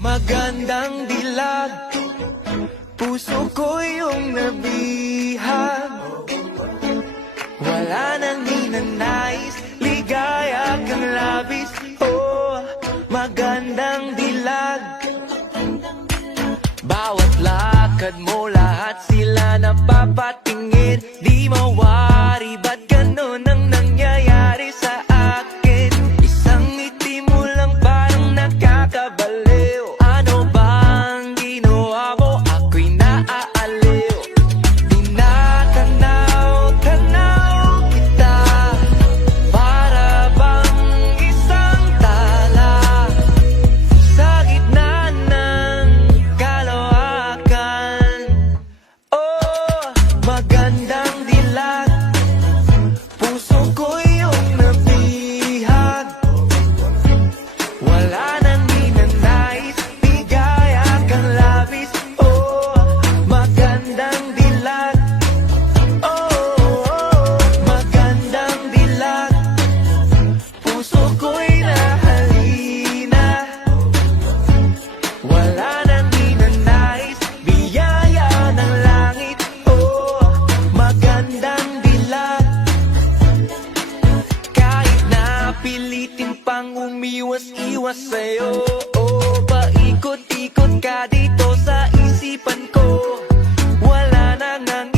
Magandang dilag, puso ko yung nabihag. Wala nang ninanais, ligaya kang labis. Oh, magandang dilag. Bawat lakad mo, lahat sila napapatingin. Di mawari, ba't ganun ang nangyayari sa akin? Isang ngiti mo lang parang nakakabaliw. Ano bang ginawa mo? Ako'y naaaliw. Tinatanaw-tanaw kita, para bang isang tala sa gitna ng kalawakan. Oh, magandang dilag, puso ko yung nabihag. Wala nang ninanais, ligaya kang labis. Oh, magandang dilag. Oh, magandang dilag, puso ko'y nahalina. Wala nang ninanais, biyaya ng langit. Oh, magandang dilag. Kahit na pilitin pang umiwas-iwas sa'yo, oh, paikot-ikot ka dito sa isipan ko. Wala nang